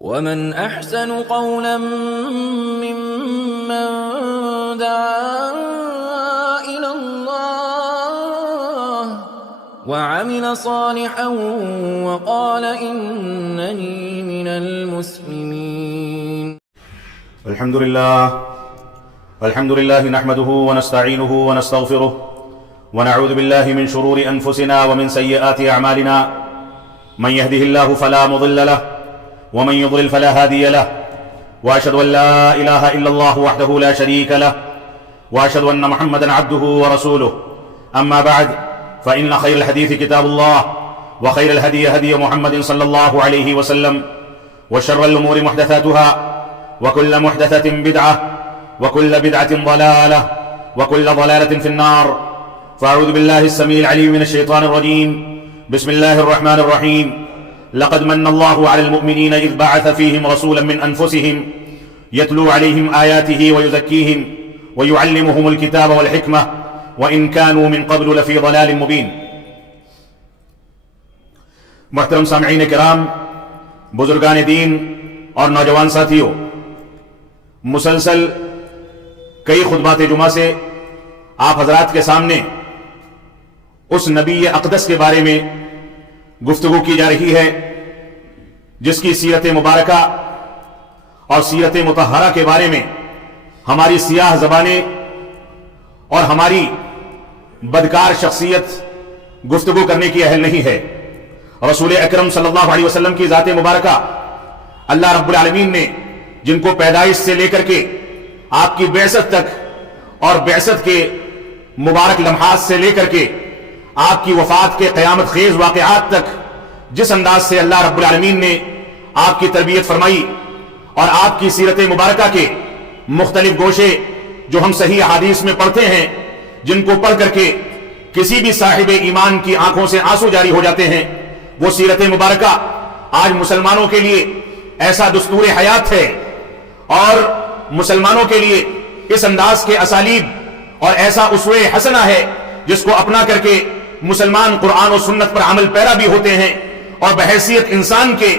ومن أحسن قولا ممن دعا إلى الله وعمل صالحا وقال إنني من المسلمين. الحمد لله نحمده ونستعينه ونستغفره ونعوذ بالله من شرور أنفسنا ومن سيئات أعمالنا. من يهده الله فلا مضل له ومن يضلل فلا هادي له، وأشهد أن لا إله إلا الله وحده لا شريك له، وأشهد أن محمدا عبده ورسوله. أما بعد، فإن خير الحديث كتاب الله، وخير الهدي هدي محمد صلى الله عليه وسلم، وشر الأمور محدثاتها، وكل محدثة بدعة، وكل بدعة ضلالة، وكل ضلالة في النار. فأعوذ بالله السميع العليم من الشيطان الرجيم. بسم الله الرحمن الرحيم. لقد من الله على المؤمنين إذ بعث فيهم رسولا من أنفسهم يتلو عليهم آياته ويزكيهم ويعلمهم الكتاب والحكمة وإن كانوا من قبل لفي ضلال مبين. محترم سامعین کرام، بزرگان دین اور نوجوان ساتھیوں، مسلسل کئی خطبات جمعہ سے آپ حضرات کے سامنے اس نبی اقدس کے بارے میں گفتگو کی جا رہی ہے جس کی سیرت مبارکہ اور سیرت مطہرہ کے بارے میں ہماری سیاہ زبانیں اور ہماری بدکار شخصیت گفتگو کرنے کی اہل نہیں ہے. رسول اکرم صلی اللہ علیہ وسلم کی ذات مبارکہ اللہ رب العالمین نے جن کو پیدائش سے لے کر کے آپ کی بعثت تک اور بعثت کے مبارک لمحات سے لے کر کے آپ کی وفات کے قیامت خیز واقعات تک جس انداز سے اللہ رب العالمین نے آپ کی تربیت فرمائی اور آپ کی سیرت مبارکہ کے مختلف گوشے جو ہم صحیح احادیث میں پڑھتے ہیں، جن کو پڑھ کر کے کسی بھی صاحب ایمان کی آنکھوں سے آنسو جاری ہو جاتے ہیں، وہ سیرت مبارکہ آج مسلمانوں کے لیے ایسا دستور حیات ہے اور مسلمانوں کے لیے اس انداز کے اسالیب اور ایسا اسوہ حسنہ ہے جس کو اپنا کر کے مسلمان قرآن و سنت پر عمل پیرا بھی ہوتے ہیں اور بحیثیت انسان کے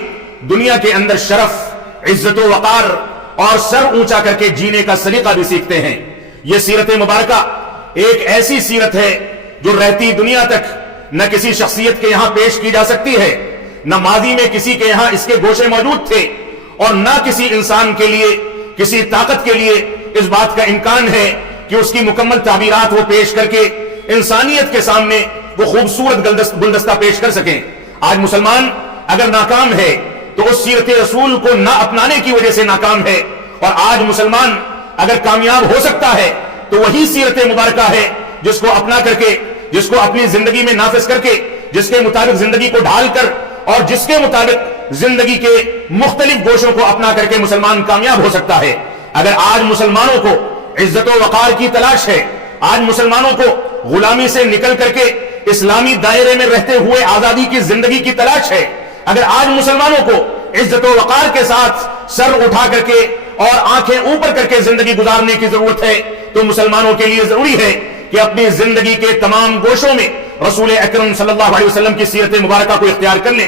دنیا کے اندر شرف، عزت و وقار اور سر اونچا کر کے جینے کا سلیقہ بھی سیکھتے ہیں. یہ سیرت مبارکہ ایک ایسی سیرت ہے جو رہتی دنیا تک نہ کسی شخصیت کے یہاں پیش کی جا سکتی ہے، نہ ماضی میں کسی کے یہاں اس کے گوشے موجود تھے، اور نہ کسی انسان کے لیے، کسی طاقت کے لیے اس بات کا امکان ہے کہ اس کی مکمل تعبیرات وہ پیش کر کے انسانیت کے سامنے وہ خوبصورت گلدستہ پیش کر سکیں. آج مسلمان اگر ناکام ہے تو اس سیرت رسول کو نہ اپنانے کی وجہ سے ناکام ہے، اور آج مسلمان اگر کامیاب ہو سکتا ہے تو وہی سیرت مبارکہ ہے جس کو اپنا کر کے، جس کو اپنی زندگی میں نافذ کر کے، جس کے مطابق زندگی کو ڈھال کر اور جس کے مطابق زندگی کے مختلف گوشوں کو اپنا کر کے مسلمان کامیاب ہو سکتا ہے. اگر آج مسلمانوں کو عزت و وقار کی تلاش ہے، آج مسلمانوں کو غلامی سے نکل کر کے اسلامی دائرے میں رہتے ہوئے آزادی کی زندگی کی تلاش ہے، اگر آج مسلمانوں کو عزت و وقار کے ساتھ سر اٹھا کر کے اور آنکھیں اوپر کر کے زندگی گزارنے کی ضرورت ہے، تو مسلمانوں کے لیے ضروری ہے کہ اپنی زندگی کے تمام گوشوں میں رسول اکرم صلی اللہ علیہ وسلم کی سیرت مبارکہ کو اختیار کر لیں.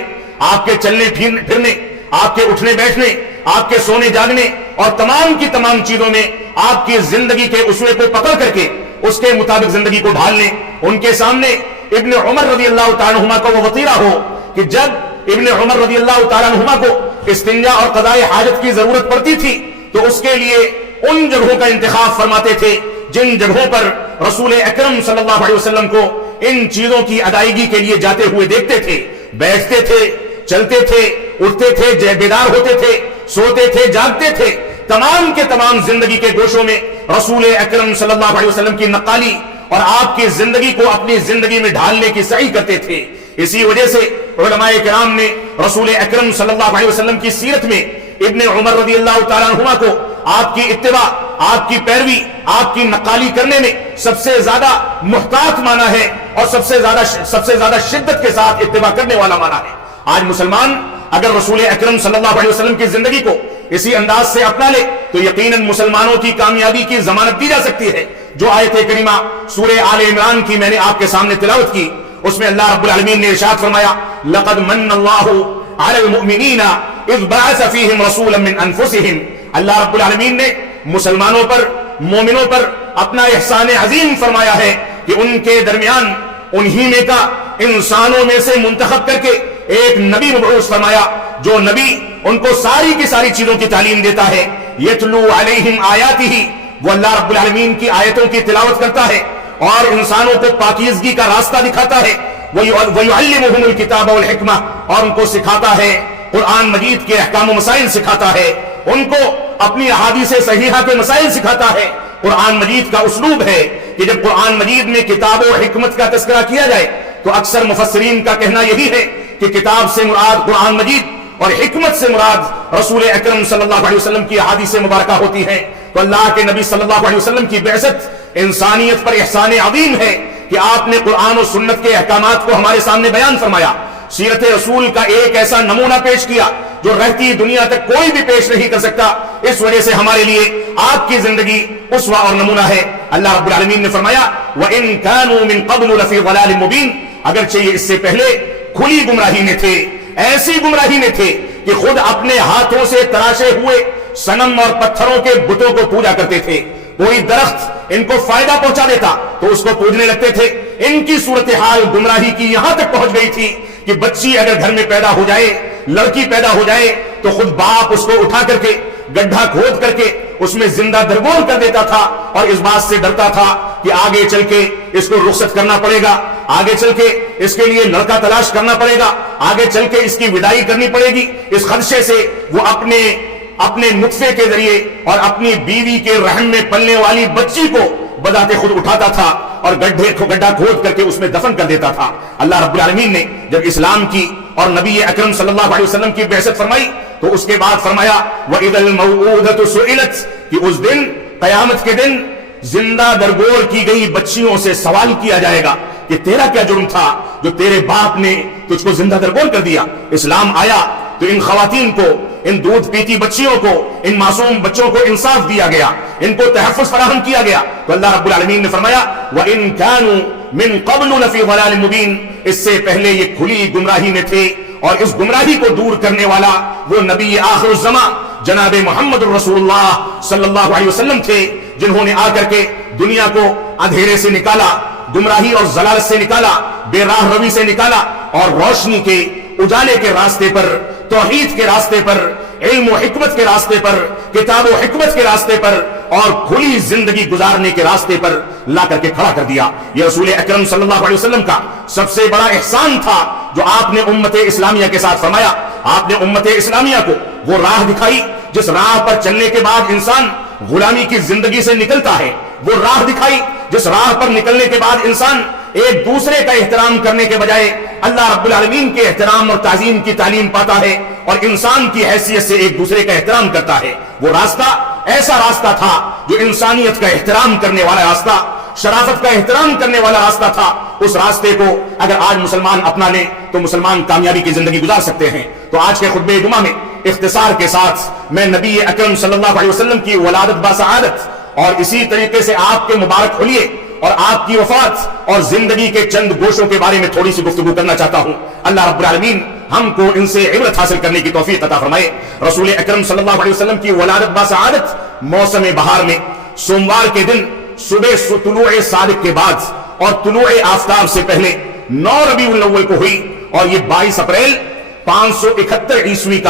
آپ کے چلنے پھرنے، آپ کے اٹھنے بیٹھنے، آپ کے سونے جاگنے اور تمام کی تمام چیزوں میں آپ کی زندگی کے اسوے کو پکڑ کر کے اس کے مطابق زندگی کو ڈھال لیں. ان کے سامنے ابن عمر رضی اللہ تعالیٰ عنہما کا وہ وطیرہ ہو کہ جب ابن عمر رضی اللہ تعالیٰ عنہما کو استنجا اور قضاء حاجت کی ضرورت پڑتی تھی تو اس کے لیے ان جگہوں کا انتخاب فرماتے تھے جن جگہوں پر رسول اکرم صلی اللہ علیہ وسلم کو ان چیزوں کی ادائیگی کے لیے جاتے ہوئے دیکھتے تھے. بیٹھتے تھے، چلتے تھے، اٹھتے تھے، بیدار ہوتے تھے، سوتے تھے، جاگتے تھے، تمام کے تمام زندگی کے گوشوں میں رسول اکرم صلی اللہ علیہ وسلم کی نقالی اور آپ کی زندگی کو اپنی زندگی میں ڈھالنے کی سعی کرتے تھے. اسی وجہ سے علماء کرام نے رسول اکرم صلی اللہ علیہ وسلم کی سیرت میں ابن عمر رضی اللہ تعالیٰ عنہما کو آپ کی اتباع، آپ کی پیروی، آپ کی نقالی کرنے میں سب سے زیادہ محتاط مانا ہے اور سب سے زیادہ شدت کے ساتھ اتباع کرنے والا مانا ہے. آج مسلمان اگر رسول اکرم صلی اللہ علیہ وسلم کی زندگی کو اسی انداز سے اپنا لے تو یقیناً مسلمانوں کی کامیابی کی ضمانت دی جا سکتی ہے. جو آیت کریمہ سورہ آل عمران کی میں نے آپ کے سامنے تلاوت کی، اس میں اللہ رب العالمین نے ارشاد فرمایا لقد من اللہ علی المؤمنین اذ بعث فیہم رسولا من انفسہم، اللہ رب العالمین نے مسلمانوں پر، مومنوں پر اپنا احسان عظیم فرمایا ہے کہ ان کے درمیان انہی میں کا انسانوں میں سے منتخب کر کے ایک نبی مبعوث فرمایا، جو نبی ان کو ساری کی ساری چیزوں کی تعلیم دیتا ہے، یتلو علیہم آیاتہ، وہ اللہ رب العالمین کی آیتوں کی تلاوت کرتا ہے اور انسانوں کو پاکیزگی کا راستہ دکھاتا ہے، وَيُعَلِّمُهُمُ الْكِتَابَ وَالْحِکْمَةَ، اور ان کو سکھاتا ہے قرآن مجید کے احکام و مسائل سکھاتا ہے، ان کو اپنی احادیث صحیحہ کے مسائل سکھاتا ہے۔ قرآن مجید کا اسلوب ہے کہ جب قرآن مجید میں کتاب و حکمت کا تذکرہ کیا جائے تو اکثر مفسرین کا کہنا یہی ہے کہ کتاب سے مراد قرآن مجید اور حکمت سے مراد رسول اکرم صلی اللہ علیہ وسلم کی احادیث مبارکہ ہوتی ہیں۔ تو اللہ کے نبی صلی اللہ علیہ وسلم کی بعثت انسانیت پر احسان عظیم ہے کہ آپ نے قرآن و سنت کے احکامات کو ہمارے سامنے بیان فرمایا، سیرت رسول کا ایک ایسا نمونہ پیش کیا جو رہتی دنیا تک کوئی بھی پیش نہیں کر سکتا۔ اس وجہ سے ہمارے لیے آپ کی زندگی اسوہ اور نمونہ ہے۔ اللہ رب العالمین نے فرمایا وَإِن كَانُوا مِن قَبْلُ لَفِي ضَلَالٍ مُبِينٍ، اگرچہ یہ اس سے پہلے کھلی گمراہی میں تھے، ایسی گمراہی میں تھے کہ خود اپنے ہاتھوں سے تراشے ہوئے صنم اور پتھروں کے بتوں کو پوجا کرتے تھے، کوئی درخت ان کو فائدہ پہنچا دیتا تو اس کو پوجنے لگتے تھے۔ ان کی صورتحال گمراہی کی یہاں تک پہنچ گئی تھی کہ بچی اگر گھر میں پیدا ہو جائے، لڑکی پیدا ہو جائے تو خود باپ اس کو اٹھا کر کے گڈھا کھود کر کے اس میں زندہ درگور کر دیتا تھا اور اس بات سے ڈرتا تھا کہ آگے چل کے اس کو رخصت کرنا پڑے گا، آگے چل کے اس کے لیے لڑکا تلاش کرنا پڑے گا، آگے چل کے اس کی وداعی کرنی پڑے گی۔ اس خدشے سے وہ اپنے نطفے کے ذریعے اور اپنی بیوی کے رحم میں پلنے والی بچی کو بذات خود اٹھاتا تھا اور گڈھا کھود کر کے اس میں دفن کر دیتا تھا۔ اللہ رب العالمین نے جب اسلام کی اور نبی اکرم صلی اللہ علیہ وسلم کی بعثت فرمائی تو اس کے بعد فرمایا وَإِذَا الْمَوْءُودَةُ سُئِلَتْ، کہ اس دن، قیامت کے دن، زندہ درگور کی گئی بچیوں سے سوال کیا جائے گا کہ تیرا کیا جرم تھا جو تیرے باپ نے تجھ کو زندہ درگور کر دیا۔ اسلام آیا تو ان خواتین کو، ان دودھ پیتی بچیوں کو، ان معصوم بچوں کو انصاف دیا گیا، ان کو تحفظ فراہم کیا گیا۔ تو اللہ رب العالمین نے فرمایا وَإِن كَانُوا مِن قَبْلُ لَفِي ضَلَالٍ مُبِينٍ، اس سے پہلے یہ کھلی گمراہی میں تھے اور اس گمراہی کو دور کرنے والا وہ نبی آخر الزمان جناب محمد رسول اللہ صلی اللہ علیہ وسلم تھے، جنہوں نے آ کر کے دنیا کو اندھیرے سے نکالا، گمراہی اور ضلالت سے نکالا، بے راہ روی سے نکالا اور روشنی کے، اجالے کے راستے پر، توحید کے راستے پر، علم و حکمت کے راستے پر، کتاب و حکمت کے راستے پر اور کھلی زندگی گزارنے کے راستے پر لا کر کے کھڑا کر دیا۔ یہ رسول اکرم صلی اللہ علیہ وسلم کا سب سے بڑا احسان تھا جو آپ نے امت اسلامیہ کے ساتھ فرمایا۔ آپ نے امت اسلامیہ کو وہ راہ دکھائی جس راہ پر چلنے کے بعد انسان غلامی کی زندگی سے نکلتا ہے، وہ راہ دکھائی جس راہ پر نکلنے کے بعد انسان ایک دوسرے کا احترام کرنے کے بجائے اللہ رب العالمین کے احترام اور تعظیم کی تعلیم پاتا ہے اور انسان کی حیثیت سے ایک دوسرے کا احترام کرتا ہے۔ وہ راستہ ایسا راستہ تھا جو انسانیت کا احترام کرنے والا راستہ، شرافت کا احترام کرنے والا راستہ تھا۔ اس راستے کو اگر آج مسلمان اپنا لیں تو مسلمان کامیابی کی زندگی گزار سکتے ہیں۔ تو آج کے خطبہ جمعہ میں اختصار کے ساتھ میں نبی اکرم صلی اللہ علیہ وسلم کی ولادت باسعادت اور اسی طریقے سے آپ کے مبارک حلیے اور آپ کی وفات اور زندگی کے چند گوشوں کے بارے میں تھوڑی سی گفتگو کرنا چاہتا ہوں۔ اللہ رب العالمین ہم کو ان سے عبرت حاصل کرنے کی توفیق عطا فرمائے۔ رسول اکرم صلی اللہ علیہ وسلم کی ولادت باسعادت موسم بہار میں سوموار کے دن صبح طلوع صادق کے بعد اور طلوع آفتاب سے پہلے 9 ربیع الاول کو ہوئی اور یہ 22 اپریل 571 عیسوی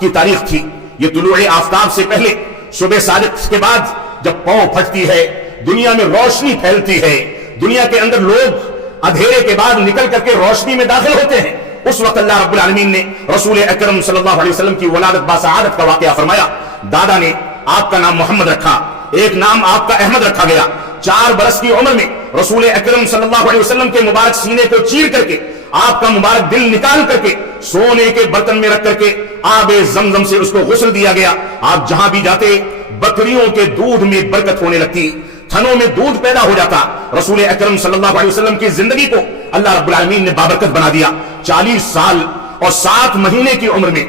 کی تاریخ تھی۔ یہ طلوع آفتاب سے پہلے صبح صادق کے بعد جب پاؤں پھٹتی ہے، دنیا میں روشنی پھیلتی ہے، دنیا کے اندر لوگ اندھیرے کے بعد نکل کر کے روشنی میں داخل ہوتے ہیں، اس وقت اللہ رب العالمین نے رسول اکرم صلی اللہ علیہ وسلم کی ولادت باسعادت کا واقعہ فرمایا۔ دادا نے آپ کا نام محمد رکھا، ایک نام آپ کا احمد رکھا گیا۔ 4 برس کی عمر میں رسول اکرم صلی اللہ علیہ وسلم کے مبارک سینے کو چیر کر کے، آپ کا مبارک دل نکال کر کے سونے کے برتن میں رکھ کر کے آب زمزم سے اس کو غسل دیا گیا۔ آپ جہاں بھی جاتے بکریوں کے دودھ میں برکت ہونے لگتی، تھنوں میں دودھ پیدا ہو جاتا۔ رسول اکرم صلی اللہ علیہ وسلم کی زندگی کو اللہ رب العالمین نے بابرکت بنا دیا۔ 40 سال اور 7 مہینے کی عمر میں،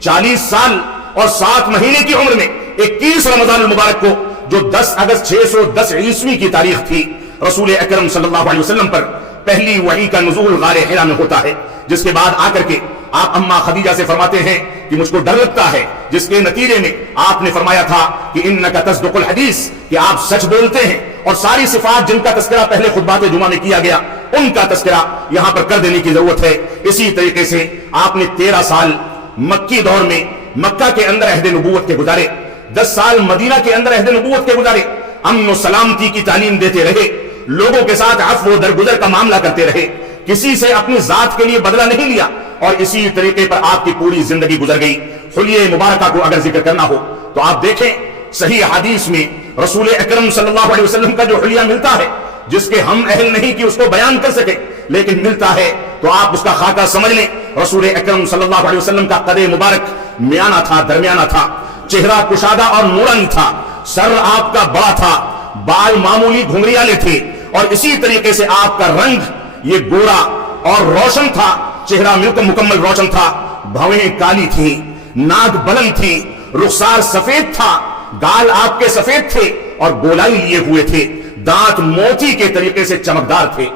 40 سال اور 7 مہینے کی عمر میں 21 رمضان المبارک کو جو 10 اگست 610 عیسوی کی تاریخ تھی، رسول اکرم صلی اللہ علیہ وسلم پر پہلی وحی کا نزول غار حرا میں ہوتا ہے، جس کے بعد آ کر کے آپ اما خدیجہ سے فرماتے ہیں کہ مجھ کو ڈر لگتا ہے، جس کے نتیجے میں آپ نے فرمایا تھا کہ انک تصدق الحدیث، کہ آپ سچ بولتے ہیں، اور ساری صفات جن کا تذکرہ پہلے خطبات جمعہ میں کیا گیا ان کا تذکرہ یہاں پر کر دینے کی ضرورت ہے۔ اسی طریقے سے آپ نے 13 سال مکی دور میں مکہ کے اندر عہد نبوت کے گزارے، 10 سال مدینہ کے اندر عہد نبوت کے گزارے، امن و سلامتی کی تعلیم دیتے رہے، لوگوں کے ساتھ عفو و درگزر کا معاملہ کرتے رہے، کسی سے اپنی ذات کے لیے بدلہ نہیں لیا، اور اسی طریقے پر آپ کی پوری زندگی گزر گئی۔ حلیہ مبارکہ کو اگر ذکر کرنا ہو تو آپ دیکھیں صحیح حدیث میں رسول اکرم صلی اللہ علیہ وسلم کا جو حلیہ ملتا ہے، جس کے ہم اہل نہیں کہ اس کو بیان کر سکے، لیکن ملتا ہے تو آپ اس کا خاکہ سمجھ لیں۔ رسول اکرم صلی اللہ علیہ وسلم کا قد مبارک میانہ تھا، درمیانہ تھا، چہرہ کشادہ اور نورانی تھا، سر آپ کا بڑا تھا، بال معمولی گھنگریالے تھے، اور اسی طریقے سے آپ کا رنگ یہ گورا اور روشن تھا، چہرہ مکمل روشن تھا، بھویں کالی تھی، ناک بلند تھی، رخسار سفید تھا، گال آپ کے سفید تھے اور گولائی لیے ہوئے تھے، دانت موتی کے طریقے سے چمکدار تھے،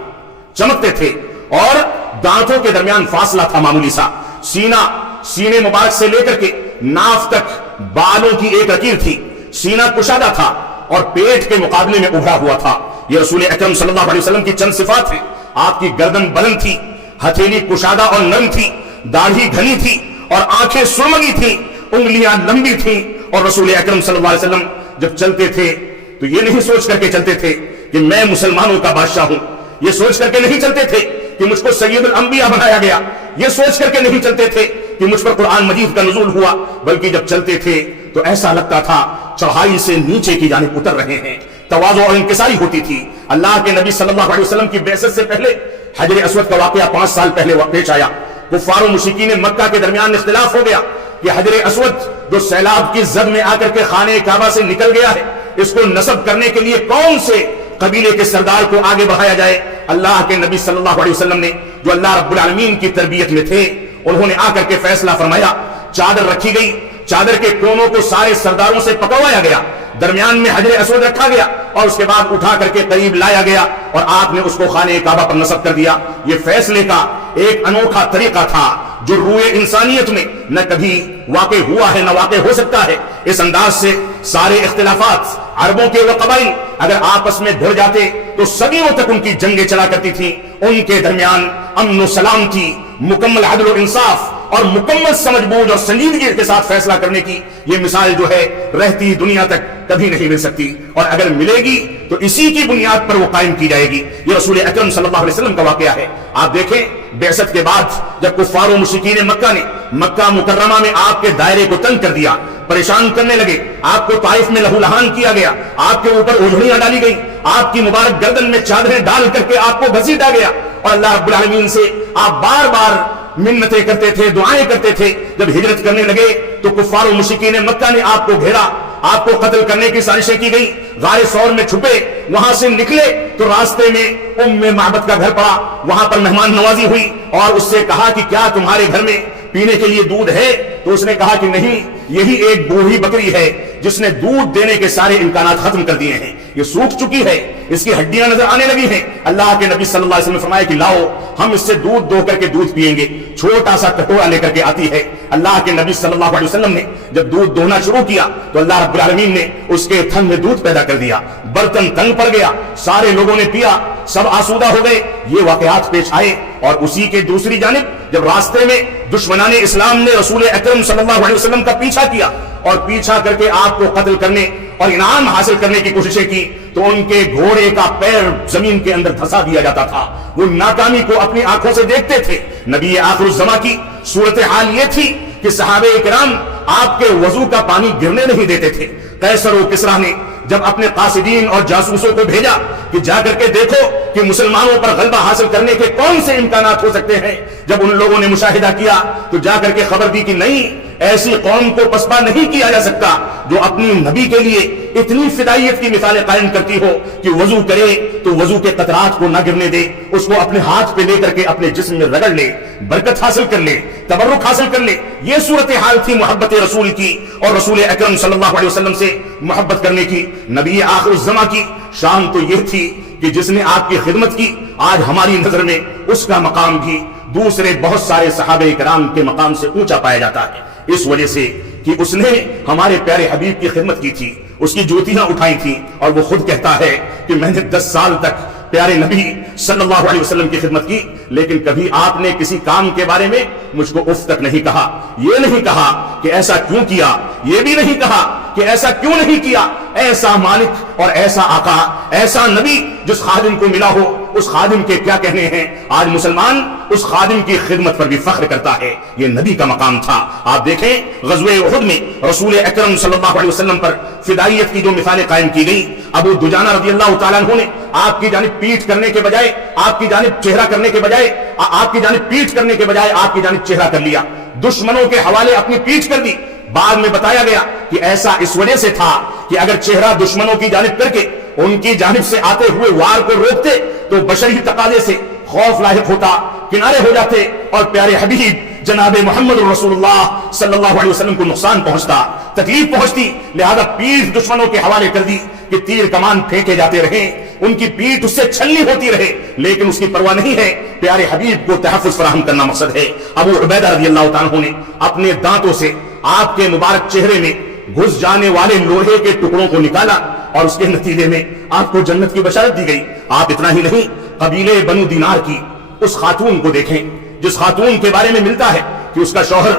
چمکتے تھے، اور دانتوں کے درمیان فاصلہ تھا معمولی سا، سینے مبارک سے لے کر کے ناف تک بالوں کی ایک لکیر تھی، سینہ کشادہ تھا اور پیٹ کے مقابلے میں ابھرا ہوا تھا۔ یہ رسول اکرم صلی اللہ علیہ وسلم کی چند صفات ہیں۔ آپ کی گردن بلند تھی، ہتھیلی کشادہ اور نرم تھی، داڑھی گھنی تھی اور آنکھیں سرمگی تھیں، انگلیاں لمبی تھیں، اور رسول اکرم صلی اللہ علیہ وسلم جب چلتے تھے تو یہ نہیں سوچ کر کے چلتے تھے کہ میں مسلمانوں کا بادشاہ ہوں، یہ سوچ کر کے نہیں چلتے تھے کہ مجھ کو سید الانبیاء بنایا گیا، یہ سوچ کر کے نہیں چلتے تھے کہ مجھ پر قرآن مجید کا نزول ہوا، بلکہ جب چلتے تھے تو ایسا لگتا تھا چڑھائی سے نیچے کی جانب اتر رہے ہیں، تواضع اور انکساری ہوتی تھی۔ اللہ کے نبی صلی اللہ علیہ وسلم کی بعثت سے پہلے حجر اسود کا واقعہ 5 سال پہلے پیش آیا۔ کفار و مشرکین مکہ کے درمیان اختلاف ہو گیا کہ حجر اسود جو سیلاب کی زد میں آ کر کے خانہ کعبہ سے نکل گیا ہے، اس کو نصب کرنے کے لیے کون سے قبیلے کے سردار کو آگے بڑھایا جائے۔ اللہ کے نبی صلی اللہ علیہ وسلم نے جو اللہ رب العالمین کی تربیت میں تھے، انہوں نے آ کر کے فیصلہ فرمایا، چادر رکھی گئی، چادر کے کونوں کو سارے سرداروں سے پکڑوایا گیا، درمیان میں حجر اسود رکھا گیا اور اس کے بعد اٹھا کر کے قریب لایا گیا اور آپ نے اس کو خانہ کعبہ پر نصب کر دیا۔ یہ فیصلے کا ایک انوکھا طریقہ تھا جو روئے انسانیت میں نہ کبھی واقع ہوا ہے نہ واقع ہو سکتا ہے۔ اس انداز سے سارے اختلافات عربوں کے و قبائل اگر آپس میں بھر جاتے تو صدیوں تک ان کی جنگیں چلا کرتی تھیں، ان کے درمیان امن و سلامتی، مکمل عدل و انصاف اور مکمل سمجھ بوجھ اور سنجیدگی کے ساتھ فیصلہ کرنے کی یہ مثال جو ہے رہتی دنیا تک کبھی نہیں مل سکتی، اور اگر ملے گی تو اسی کی بنیاد پر وہ قائم کی جائے گی۔ یہ رسول اکرم صلی اللہ علیہ وسلم کا واقعہ ہے۔ آپ دیکھیں بعثت کے بعد جب کفار و مشرکین مکہ نے مکہ مکرمہ میں آپ کے دائرے کو تنگ کر دیا، پریشان کرنے لگے، آپ کو طائف میں لہو لہان کیا گیا، آپ کے اوپر اوڑھنیاں ڈالی گئی، آپ کی مبارک گردن میں چادریں ڈال کر کے آپ کو گھسیٹا گیا، اور اللہ رب العالمین سے آپ بار بار منتیں کرتے تھے، دعائیں کرتے تھے۔ جب ہجرت کرنے لگے تو کفار و مشرکین مکہ نے آپ کو گھیرا، آپ کو قتل کرنے کی سازشیں کی گئی، غار ثور میں چھپے، وہاں سے نکلے تو راستے میں معبد کا گھر پڑا، وہاں پر مہمان نوازی ہوئی اور اس سے کہا کہ کیا تمہارے گھر میں پینے کے لیے دودھ ہے؟ تو اس نے کہا کہ نہیں، یہی ایک بوڑھی بکری ہے جس نے دودھ دینے کے سارے امکانات ختم کر دیے ہیں، یہ سوکھ چکی ہے، اس کی ہڈیاں نظر آنے لگی ہیں۔ اللہ کے نبی صلی اللہ علیہ وسلم نے فرمایا کہ لاؤ، ہم اس سے دودھ دو کر کے دودھ پیئیں گے۔ چھوٹا سا کٹورا لے کر کے آتی ہے، اللہ کے نبی صلی اللہ علیہ وسلم نے جب دودھ دوہنا شروع کیا تو اللہ رب العالمین نے اس کے تھن میں دودھ پیدا کر دیا، برتن تنگ پڑ گیا، سارے لوگوں نے پیا، سب آسودہ ہو گئے۔ یہ واقعات پیش آئے، اور اسی کے دوسری جانب جب راستے میں دشمنان اسلام نے رسول اکرم صلی اللہ علیہ وسلم کا پیچھا کیا اور پیچھا کر کے آپ کو قتل کرنے اور انعام حاصل کرنے کی کوششیں کی تو ان کے گھوڑے کا پیر زمین کے اندر دھسا دیا جاتا تھا، وہ ناکامی کو اپنی آنکھوں سے دیکھتے تھے۔ نبی آخر الزماں کی صورتحال یہ تھی کہ صحابہ کرام آپ کے وضو کا پانی گرنے نہیں دیتے تھے۔ قیصر و کسریٰ نے جب اپنے قاصدین اور جاسوسوں کو بھیجا کہ جا کر کے دیکھو کہ مسلمانوں پر غلبہ حاصل کرنے کے کون سے امکانات ہو سکتے ہیں، جب ان لوگوں نے مشاہدہ کیا تو جا کر کے خبر دی کہ نہیں، ایسی قوم کو پسپا نہیں کیا جا سکتا جو اپنی نبی کے لیے اتنی فدائیت کی مثالیں قائم کرتی ہو کہ وضو کرے تو وضو کے قطرات کو نہ گرنے دے، اس کو اپنے ہاتھ پہ لے کر کے اپنے جسم میں رگڑ لے، برکت حاصل کر لے، تبرک حاصل کر لے۔ یہ صورتحال تھی محبت رسول کی اور رسول اکرم صلی اللہ علیہ وسلم سے محبت کرنے کی۔ نبی آخر الزماں کی شان تو یہ تھی کہ جس نے آپ کی خدمت کی، آج ہماری نظر میں اس کا مقام بھی دوسرے بہت سارے صحابہ کرام کے مقام سے اونچا پایا جاتا ہے، اس وجہ سے کہ اس نے ہمارے پیارے حبیب کی خدمت کی تھی، اس کی جوتیاں اٹھائی تھیں، اور وہ خود کہتا ہے کہ میں نے 10 سال تک پیارے نبی صلی اللہ علیہ وسلم کی خدمت کی، لیکن کبھی آپ نے کسی کام کے بارے میں مجھ کو اف تک نہیں کہا، یہ نہیں کہا کہ ایسا کیوں کیا، یہ بھی نہیں کہا کہ ایسا کیوں نہیں کیا۔ ایسا مالک اور ایسا آقا، ایسا نبی جس خادم کو ملا ہو، اس خادم کے کیا کہنے ہیں۔ آج مسلمان اس خادم کی خدمت پر بھی فخر کرتا ہے، یہ نبی کا مقام تھا۔ آپ دیکھیں غزوہ احد میں رسول اکرم صلی اللہ علیہ وسلم پر فدائیت کی جو مثالیں قائم کی گئی، ابو دجانہ رضی اللہ تعالیٰ عنہ نے آپ کی جانب پیٹھ کرنے کے بجائے، آپ کی جانب چہرہ کرنے کے بجائے، آپ کی جانب پیٹھ کرنے کے بجائے آپ کی جانب چہرہ کر لیا، دشمنوں کے حوالے اپنی پیٹھ کر دی۔ بعد میں بتایا گیا کہ ایسا اس وجہ سے تھا کہ اگر چہرہ دشمنوں کی جانب کر کے ان کی جانب سے آتے ہوئے وار کو روکتے تو بشری تقاضے سے خوف لاحق ہوتا، کنارے ہو جاتے، اور پیارے حبیب جناب محمد رسول اللہ صلی اللہ علیہ وسلم کو نقصان پہنچتا، تکلیف پہنچتی، لہذا پیٹھ دشمنوں کے حوالے کر دی کہ تیر کمان پھینکے جاتے رہے، ان کی پیٹھ اس سے چھلنی ہوتی رہے، لیکن اس کی پرواہ نہیں ہے، پیارے حبیب کو تحفظ فراہم کرنا مقصد ہے۔ ابو عبیدہ رضی اللہ تعالیٰ عنہ نے اپنے دانتوں سے آپ کے مبارک چہرے میں گھس جانے والے لوہے کے ٹکڑوں کو نکالا، اور اس کے نتیجے میں آپ کو جنت کی بشارت دی گئی۔ آپ اتنا ہی نہیں، قبیلے بنو دینار کی اس خاتون کو دیکھیں جس خاتون کے بارے میں ملتا ہے کہ اس کا شوہر،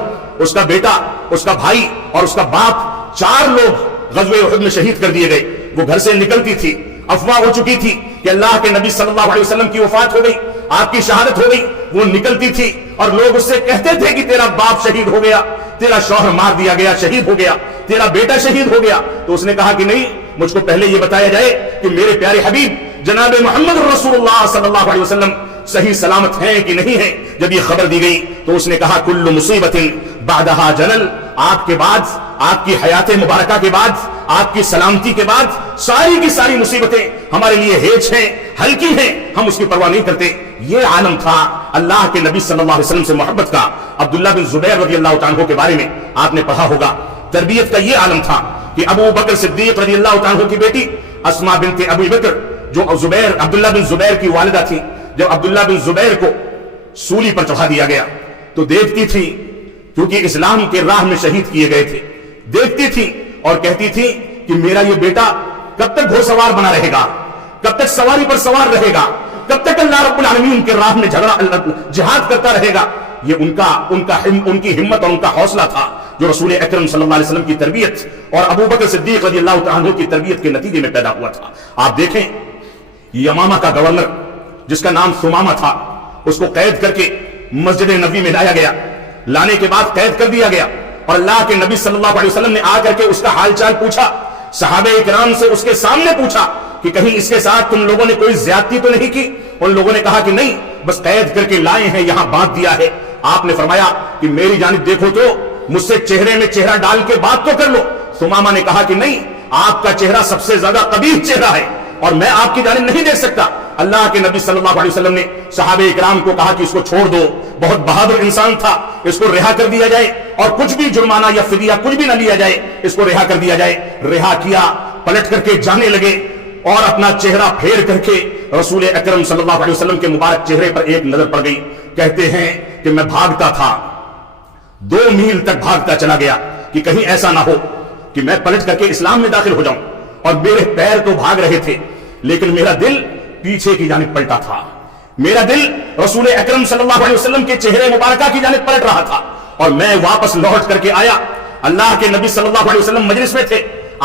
اس کا بیٹا، اس کا بھائی اور اس کا باپ، 4 لوگ غزوہ احد میں شہید کر دیے گئے۔ وہ گھر سے نکلتی تھی، افواہ ہو چکی تھی کہ اللہ کے نبی صلی اللہ علیہ وسلم کی وفات ہو گئی، آپ کی شہادت ہو گئی۔ وہ نکلتی تھی اور لوگ اس سے کہتے تھے کہ تیرا باپ شہید ہو گیا، تیرا شوہر مار دیا گیا، شہید ہو گیا، تیرا بیٹا شہید ہو گیا۔ تو اس نے کہا کہ نہیں، مجھ کو پہلے یہ بتایا جائے کہ میرے پیارے حبیب جناب محمد رسول اللہ صلی اللہ علیہ وسلم صحیح سلامت ہیں کہ نہیں ہیں۔ جب یہ خبر دی گئی تو اس نے کہا کل مصیبت بعدہا جلل، آپ کے بعد، آپ کی حیات مبارکہ کے بعد، آپ کی سلامتی کے بعد ساری کی ساری مصیبتیں ہمارے لیے ہیچ ہیں، ہلکی ہیں، ہم اس کی پرواہ نہیں کرتے۔ یہ عالم تھا اللہ کے نبی صلی اللہ علیہ وسلم سے محبت کا۔ عبداللہ بن زبیر رضی اللہ تعالیٰ عنہ کے بارے میں آپ نے پڑھا ہوگا، تربیت کا یہ عالم تھا کہ ابو بکر صدیق رضی اللہ تعالیٰ عنہ کی بیٹی اسما بنت ابی بکر جو عبداللہ بن زبیر کی والدہ تھی، جب عبداللہ بن زبیر کو سولی پر چڑھا دیا گیا تو دیکھتی تھی، کیونکہ اسلام کے راہ میں شہید کیے گئے تھے، دیکھتی تھی اور کہتی تھی کہ میرا یہ بیٹا کب تک گھوڑ سوار بنا رہے گا، کب تک سواری پر سوار رہے گا، کب تک اللہ رب العالمین کے راہ میں جہاد کرتا رہے گا۔ یہ ان کی ہمت اور ان کا حوصلہ تھا جو رسول اکرم صلی اللہ علیہ وسلم کی تربیت اور ابو بکر صدیق رضی اللہ تعالیٰ عنہ کی تربیت کے نتیجے میں پیدا ہوا تھا۔ آپ دیکھیں یمامہ کا گورنر جس کا نام ثمامہ تھا، اس کو قید کر کے مسجد نبوی میں لایا گیا، لانے کے بعد قید کر دیا گیا، اور اللہ کے نبی صلی اللہ علیہ وسلم نے آ کر کے اس کا حال چال پوچھا، صحابہ اکرام سے اس کے سامنے پوچھا کہ کہیں اس کے ساتھ تم لوگوں نے کوئی زیادتی تو نہیں کی؟ ان لوگوں نے کہا کہ نہیں، بس قید کر کے لائے ہیں، یہاں باندھ دیا ہے۔ آپ نے فرمایا کہ میری جانب دیکھو تو مجھ سے چہرے میں چہرہ ڈال کے بات تو کر لو۔ ثمامہ نے کہا کہ نہیں، آپ کا چہرہ سب سے زیادہ قبیح چہرہ ہے اور میں آپ کی جانب نہیں دیکھ سکتا۔ اللہ کے نبی صلی اللہ علیہ وسلم نے صحابہ اکرام کو کہا کہ اس کو چھوڑ دو، بہت بہادر انسان تھا، اس کو رہا کر دیا جائے اور کچھ بھی جرمانہ یا فدیہ کچھ بھی نہ لیا جائے، اس کو رہا کر دیا جائے۔ رہا کیا، پلٹ کر کے جانے لگے اور اپنا چہرہ پھیر کر کے رسول اکرم صلی اللہ علیہ وسلم کے مبارک چہرے پر ایک نظر پڑ گئی۔ کہتے ہیں کہ میں بھاگتا تھا، 2 میل تک بھاگتا چلا گیا کہ کہیں ایسا نہ ہو کہ میں پلٹ کر کے اسلام میں داخل ہو جاؤں، اور میرے پیر تو بھاگ رہے تھے لیکن میرا دل پیچھے کی جانب پلٹا تھا، میرا دل رسول اکرم صلی اللہ علیہ وسلم کے چہرے مبارکہ کی جانب پلٹ رہا تھا، اور میں واپس لوٹ کر کے آیا۔ اللہ کے نبی صلی اللہ علیہ وسلم مجلس میں تھے،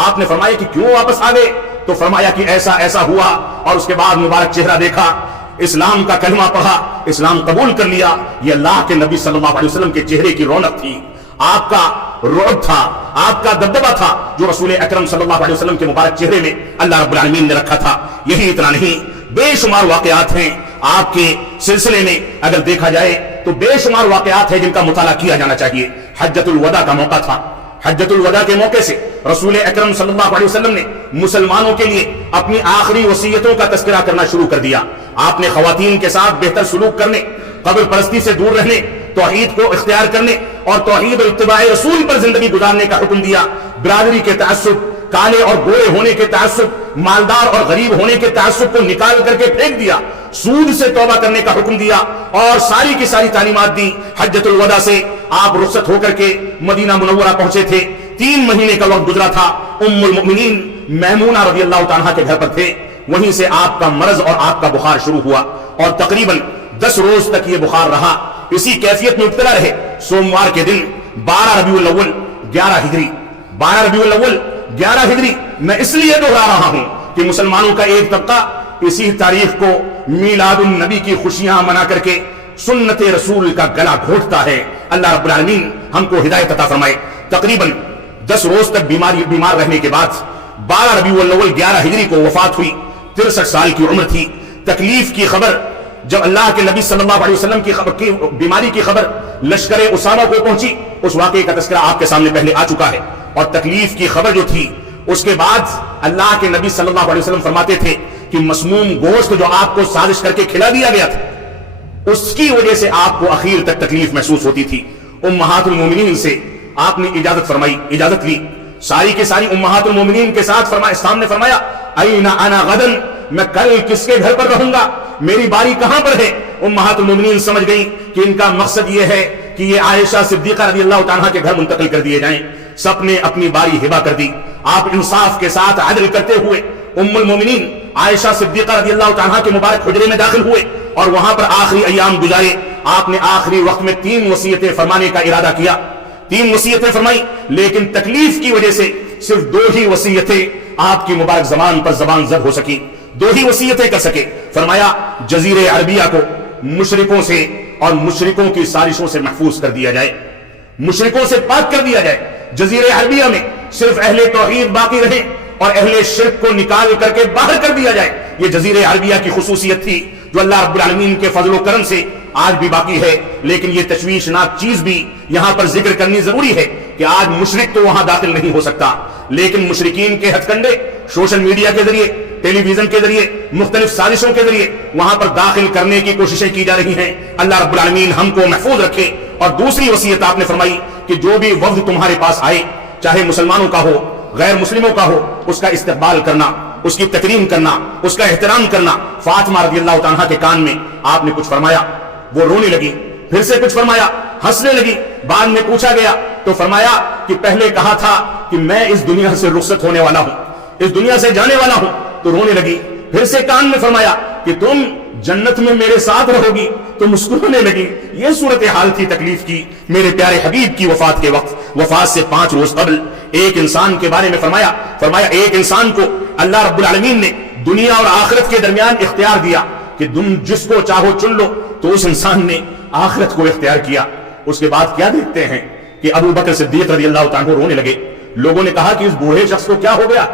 آپ نے فرمایا کہ کیوں واپس آ گئے؟ تو فرمایا کہ ایسا ایسا ہوا، اور اس کے بعد مبارک چہرہ دیکھا، اسلام کا کلمہ پڑھا، اسلام قبول کر لیا۔ یہ اللہ کے نبی صلی اللہ علیہ وسلم کے چہرے کی رونق تھی، آپ کا رعب تھا، آپ کا دبدبہ تھا جو رسول اکرم صلی اللہ علیہ وسلم کے مبارک چہرے میں اللہ رب العالمین نے رکھا تھا۔ یہی اتنا نہیں، بے شمار واقعات ہیں آپ کے سلسلے میں، اگر دیکھا جائے تو بے شمار واقعات ہیں جن کا مطالعہ کیا جانا چاہیے۔ حجۃ الوداع کا موقع تھا، حجۃ الوداع کے موقع سے رسول اکرم صلی اللہ علیہ وسلم نے مسلمانوں کے لیے اپنی آخری وصیتوں کا تذکرہ کرنا شروع کر دیا۔ آپ نے خواتین کے ساتھ بہتر سلوک کرنے، قبر پرستی سے دور رہنے، توحید کو اختیار کرنے اور توحید و اتباع رسول پر زندگی گزارنے کا حکم دیا۔ برادری کے تعصب، کالے اور گورے ہونے کے تعصب، مالدار اور غریب ہونے کے تعصب کو نکال کر کے پھینک دیا۔ سود سے توبہ کرنے کا حکم دیا اور ساری کی ساری تعلیمات دی. حجۃ الوداع سے آپ رخصت ہو کر کے مدینہ منورہ پہنچے تھے. 3 مہینے کا وقت گزرا تھا. ام المؤمنین میمونہ رضی اللہ تعالیٰ کے گھر پر تھے. وہیں سے آپ کا مرض اور آپ کا بخار شروع ہوا اور تقریباً 10 روز تک یہ بخار رہا. اسی کیفیت میں مبتلا رہے. سوموار کے دن 12 ربیع الاول 11 ہجری 12 ربیع الاول 11 ہجری میں اس لیے دہرا رہا ہوں کہ مسلمانوں کا ایک طبقہ اسی تاریخ کو میلاد النبی کی خوشیاں منا کر کے سنت رسول کا گلا گھونٹتا ہے. اللہ رب العالمین ہم کو ہدایت عطا فرمائے. تقریباً 10 روز تک بیمار رہنے کے بعد 12 ربیع الاول 11 ہجری کو وفات ہوئی. 63 سال کی عمر تھی. تکلیف کی خبر جب اللہ کے نبی صلی اللہ علیہ وسلم کی بیماری کی خبر لشکر اسامہ کو پہنچی، اس واقعے کا تذکرہ آپ کے سامنے پہلے آ چکا ہے. اور تکلیف کی خبر جو تھی اس کے بعد اللہ کے نبی صلی اللہ علیہ وسلم فرماتے تھے کہ مسموم گوشت جو آپ کو سازش کر کے کھلا دیا گیا تھا اس کی وجہ سے آپ کو اخیر تک تکلیف محسوس ہوتی تھی. امہات المومنین سے آپ نے اجازت فرمائی، اجازت لی. ساری کے ساری امہات المومنین کے ساتھ سامنے فرمایا این انا غدن، میں کل کس کے گھر پر رہوں گا، میری باری کہاں پر ہے. امہات المومنین سمجھ گئی کہ ان کا مقصد یہ ہے کہ یہ عائشہ صدیقہ رضی اللہ تعالیٰ کے گھر منتقل کر دیے جائیں. سب نے اپنی باری ہبا کر دی. آپ انصاف کے ساتھ عدل کرتے ہوئے ام المومنین عائشہ صدیقہ رضی اللہ تعالیٰ کے مبارک حجرے میں داخل ہوئے اور وہاں پر آخری ایام گزارے. آپ نے آخری وقت میں 3 وصیتیں فرمانے کا ارادہ کیا. 3 وصیتیں فرمائی، لیکن تکلیف کی وجہ سے صرف 2 ہی وصیتیں آپ کی مبارک زبان پر زبان زد ہو سکی. 2 ہی وصیتیں کر سکے. فرمایا جزیرے عربیہ کو مشرکوں سے اور مشرکوں کی سازشوں سے محفوظ کر دیا جائے، مشرکوں سے پاک کر دیا جائے. جزیرے عربیہ میں صرف اہل توحید باقی رہے اور اہل شرک کو نکال کر کے باہر کر دیا جائے. یہ جزیرے عربیہ کی خصوصیت تھی جو اللہ رب العالمین کے فضل و کرم سے آج بھی باقی ہے. لیکن یہ تشویشناک چیز بھی یہاں پر ذکر کرنی ضروری ہے کہ آج مشرک تو وہاں داخل نہیں ہو سکتا، لیکن مشرکین کے ہتھ کنڈے سوشل میڈیا کے ذریعے، ٹیلی ویژن کے ذریعے، مختلف سازشوں کے ذریعے وہاں پر داخل کرنے کی کوششیں کی جا رہی ہیں. اللہ رب العالمین ہم کو محفوظ رکھے. اور دوسری وصیت آپ نے فرمائی کہ جو بھی وفد تمہارے پاس آئے، چاہے مسلمانوں کا ہو غیر مسلموں کا ہو، اس کا استقبال کرنا، اس کی تکریم کرنا، اس کا احترام کرنا. فاطمہ رضی اللہ تعالیٰ کے کان میں آپ نے کچھ فرمایا، وہ رونے لگی. پھر سے کچھ فرمایا، ہنسنے لگی. بعد میں پوچھا گیا تو فرمایا کہ پہلے کہا تھا کہ میں اس دنیا سے رخصت ہونے والا ہوں، اس دنیا سے جانے والا ہوں، تو رونے لگی. پھر سے کان میں فرمایا کہ تم جنت میں میرے ساتھ رہو گی، تو مسکرانے لگی. یہ صورتحال تھی تکلیف کی. میرے پیارے حبیب کی وفات کے وقت، وفات سے 5 روز قبل ایک انسان کے بارے میں فرمایا ایک انسان کو اللہ رب العالمین نے دنیا اور آخرت کے درمیان اختیار دیا کہ تم جس کو چاہو چن لو. تو اس انسان نے آخرت کو اختیار کیا. اس کے بعد کیا دیکھتے ہیں کہ ابو بکر صدیق رضی اللہ تعالیٰ عنہ رونے لگے. لوگوں نے کہا کہ اس بوڑھے شخص کو کیا ہو گیا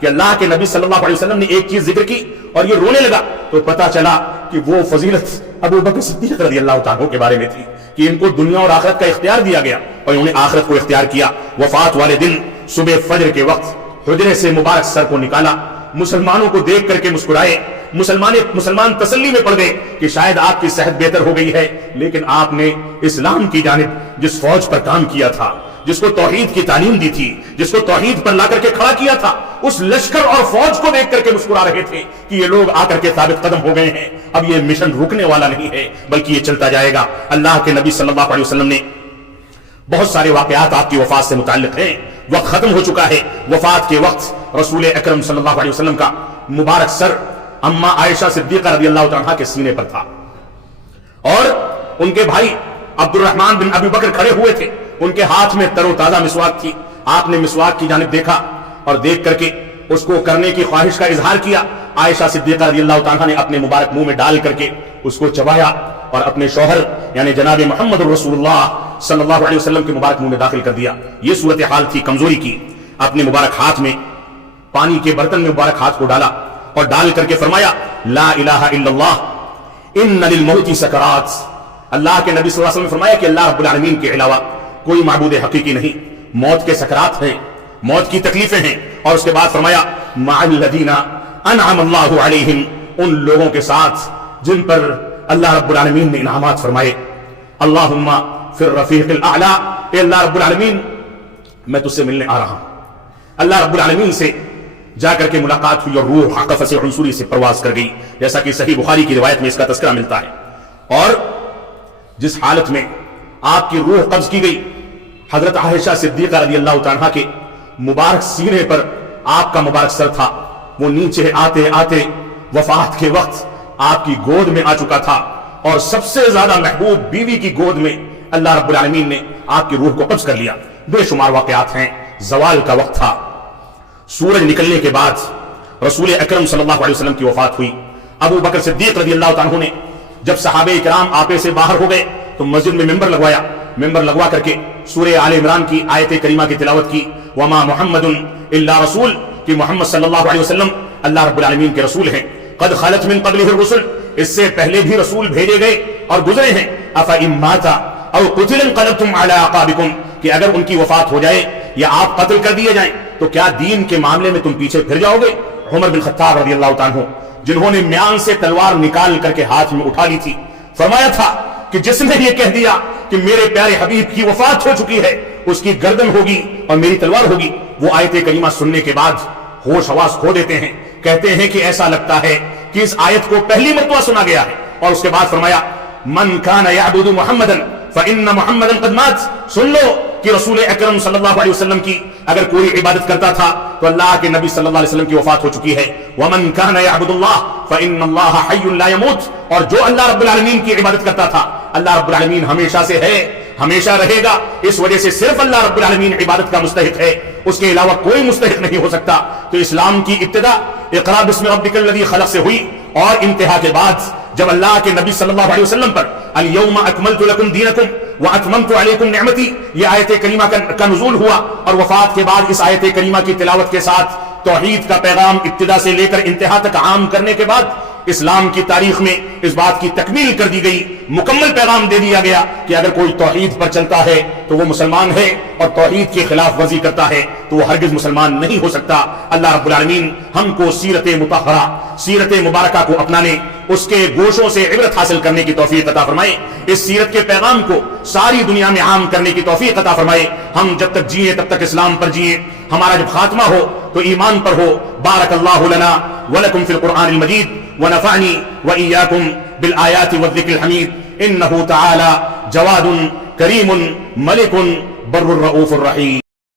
کہ اللہ کے نبی صلی اللہ علیہ وسلم نے ایک چیز ذکر کی اور یہ رونے لگا. تو پتا چلا کہ وہ فضیلت ابو بکر صدیق رضی اللہ تعالیٰ عنہ کے بارے میں تھی کہ ان کو دنیا اور آخرت کا اختیار دیا گیا اور انہوں نے آخرت کو اختیار کیا. وفات والے دن صبح فجر کے وقت حجرے سے مبارک سر کو نکالا. مسلمانوں کو دیکھ کر کے مسکرائے. مسلمان تسلی میں پڑ گئے کہ شاید آپ کی صحت بہتر ہو گئی ہے. لیکن آپ نے اسلام کی جانب جس فوج پر کام کیا تھا، جس کو توحید کی تعلیم دی تھی، جس کو توحید پر لا کر کے کھڑا کیا تھا، اس لشکر اور فوج کو دیکھ کر کے مسکرا رہے تھے کہ یہ لوگ آ کر کے ثابت قدم ہو گئے ہیں. اب یہ مشن رکنے والا نہیں ہے بلکہ یہ چلتا جائے گا. اللہ کے نبی صلی اللہ علیہ وسلم نے بہت سارے واقعات آپ کی وفات سے متعلق ہیں. وقت ختم ہو چکا ہے. وفات کے وقت رسول اکرم صلی اللہ علیہ وسلم کا مبارک سر اما عائشہ صدیقہ رضی اللہ عنہا کے سینے پر تھا اور ان کے بھائی عبد الرحمن بن ابی بکر کھڑے ہوئے تھے. ان کے ہاتھ میں تر و تازہ مسواک تھی. آپ نے مسواک کی جانب دیکھا اور دیکھ کر کے اس کو کرنے کی خواہش کا اظہار کیا. عائشہ صدیقہ رضی اللہ تعالیٰ نے اپنے مبارک منہ میں ڈال کر کے اس کو چبایا اور اپنے شوہر یعنی جناب محمد رسول اللہ صلی اللہ علیہ وسلم کے مبارک منہ میں داخل کر دیا. یہ صورتحال تھی کمزوری کی. اپنے مبارک ہاتھ میں پانی کے برتن میں مبارک ہاتھ کو ڈالا اور ڈال کر کے فرمایا لا الہ الا اللہ ان للموت سکرات. اللہ کے نبی صلی اللہ علیہ وسلم نے فرمایا کہ اللہ رب العالمین کے علاوہ کوئی معبود حقیقی نہیں. موت کے سکرات ہیں، موت کی تکلیفیں ہیں. اور اس کے بعد فرمایا مع الذین انعم اللہ علیہم، ان لوگوں کے ساتھ جن پر اللہ رب العالمین نے انعامات فرمائے. اللہم فی الرفیق الاعلی، اے اللہ رب العالمین میں تجھ سے ملنے آ رہا ہوں. اللہ رب العالمین سے جا کر کے ملاقات ہوئی اور روح قفص عنصری سے پرواز کر گئی، جیسا کہ صحیح بخاری کی روایت میں اس کا تذکرہ ملتا ہے۔ اور جس حالت میں آپ کی روح قبض کی گئی، حضرت عائشہ صدیقہ رضی اللہ عنہا کے مبارک سینے پر آپ کا مبارک سر تھا، وہ نیچے آتے آتے وفات کے وقت آپ کی گود میں آ چکا تھا، اور سب سے زیادہ محبوب بیوی کی گود میں اللہ رب العالمین نے آپ کی روح کو قبض کر لیا۔ بے شمار واقعات ہیں۔ زوال کا وقت تھا، سورج نکلنے کے بعد رسول اکرم صلی اللہ علیہ وسلم کی وفات ہوئی۔ ابو بکر صدیق رضی اللہ عنہ نے جب صحابہ کرام آپے سے باہر ہو گئے تو مسجد میں ممبر لگوایا، ممبر لگوا کر کے سورہ آل عمران کی آیت کریمہ کی تلاوت کی، وما محمد الا رسول، کہ محمد صلی اللہ علیہ وسلم اللہ رب العالمین کے رسول ہیں، قد خلت من قبلہ الرسل، اس سے پہلے بھی رسول بھیجے گئے اور گزرے ہیں، افإن مات او قتل انقلبتم علی اعقابکم، کہ اگر ان کی وفات ہو جائے یا آپ قتل کر دیے جائیں تو کیا دین کے معاملے میں تم پیچھے پھر جاؤ گے؟ عمر بن خطاب رضی اللہ عنہ، جنہوں نے میان سے تلوار نکال کر کے ہاتھ میں اٹھا لی تھی، فرمایا تھا کہ جس نے یہ کہہ دیا کہ میرے پیارے حبیب کی وفات ہو چکی ہے، اس کی گردن ہوگی اور میری تلوار ہوگی، وہ آیت کریمہ سننے کے بعد ہوش حواس کھو دیتے ہیں، کہتے ہیں کہ ایسا لگتا ہے کہ اس آیت کو پہلی مرتبہ سنا گیا ہے، اور اس کے بعد فرمایا من کان یعبد محمدا فإن محمدا قد مات، سن لو کہ رسول اکرم صلی اللہ علیہ وسلم کی اگر کوئی عبادت کرتا تھا تو اللہ کے نبی صلی اللہ علیہ وسلم کی وفات ہو چکی ہے، ومن کان یعبد اللہ فإن اللہ حی لا يموت، اور جو اللہ رب العالمین کی عبادت کرتا تھا اللہ رب العالمین ہمیشہ سے ہے، ہمیشہ رہے گا، اس وجہ سے صرف اللہ رب العالمین عبادت کا مستحق ہے، اس کے علاوہ کوئی مستحق نہیں ہو سکتا۔ تو اسلام کی ابتدا اقرا بسم ربک الذی خلق سے ہوئی، اور انتہا کے بعد جب اللہ کے نبی صلی اللہ علیہ وسلم پر الیوم اکملت لکم دینکم واتممت علیکم نعمتی، یہ آیت کریمہ کا نزول ہوا، اور وفات کے بعد اس آیت کریمہ کی تلاوت کے ساتھ توحید کا پیغام ابتدا سے لے کر انتہا تک عام کرنے کے بعد اسلام کی تاریخ میں اس بات کی تکمیل کر دی گئی، مکمل پیغام دے دیا گیا کہ اگر کوئی توحید پر چلتا ہے تو وہ مسلمان ہے، اور توحید کی خلاف ورزی کرتا ہے تو وہ ہرگز مسلمان نہیں ہو سکتا۔ اللہ رب العالمین ہم کو سیرت مطہرہ، سیرت مبارکہ کو اپنانے، اس کے گوشوں سے عبرت حاصل کرنے کی توفیق عطا فرمائے، اس سیرت کے پیغام کو ساری دنیا میں عام کرنے کی توفیق عطا فرمائے۔ ہم جب تک جیئیں تب تک اسلام پر جیئیں، ہمارا جب خاتمہ ہو تو ایمان پر ہو۔ بارک اللہ لنا ولکم فی القرآن المجید ونفعنی وإیاکم بالآیات والذکر الحمید، انہ تعالی جواد کریم ملک بر الرؤوف الرحیم۔